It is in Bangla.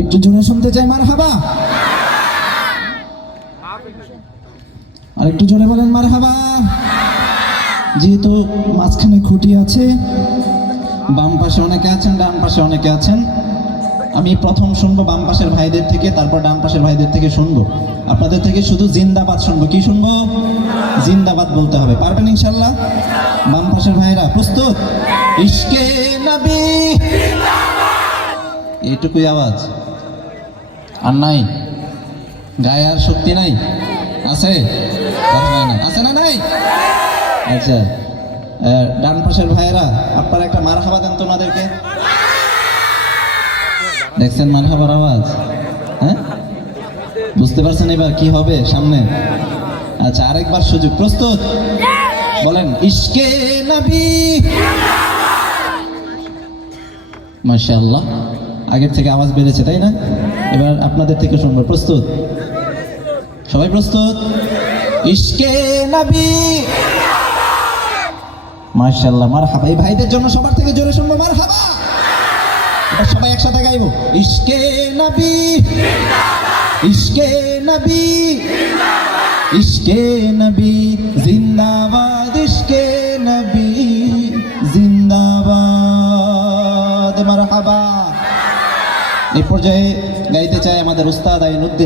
একটু জোরে শুনতে চাই মারহাবা। আর একটু জোরে বলেন মারহাবা। যেহেতু মাঝখানে খুঁটি আছে, বাম পাশে অনেকে আছেন, ডান পাশে অনেকে আছেন, আমি প্রথম শুনবো বাম পাশের ভাইদের থেকে, তারপর ডান পাশের ভাইদের থেকে শুনবো। আপনাদের থেকে শুধু জিন্দাবাদ শুনবো। কি শুনবো? জিন্দাবাদ বলতে হবে। পারবেন ইনশাল্লাহ? বাম পাশের ভাইরা প্রস্তুত? ইশকে নবী, এইটুকুই আওয়াজ, আর নাই? গায়ে আর শক্তি নাই? আছে? কথা হয় না, আছে না নাই? আচ্ছা, ডান পাশের ভাইয়েরা আপনারা একটা মারহাবা দেন তো ওনাদেরকে। দেখছেন মারহাবার আওয়াজ? হ্যাঁ, বুঝতে পারছেন এবার কি হবে সামনে? আচ্ছা, আরেকবার সুযোগ। প্রস্তুত? বলেন ইশকে নবী। মাশাআল্লাহ, আগের থেকে আওয়াজ বেড়েছে, তাই না? এবার আপনাদের থেকে শুনবো। প্রস্তুত? সবাই প্রস্তুত? ইশকে নবী। মাশাআল্লাহ, মারহাবা। এই ভাইদের জন্য সবার থেকে জোরে শুনবো মারহাবা। এটা সবাই একসাথে গাইবো। ইশকে নবী, ইশকে নবী, ইশকে নবী জিন্দাবাদ, ইশকে নবী জিন্দাবাদ, মারহাবা। এই পর্যায়ে গাইতে চাই আমাদের উস্তাদ আইনুদ্দিন।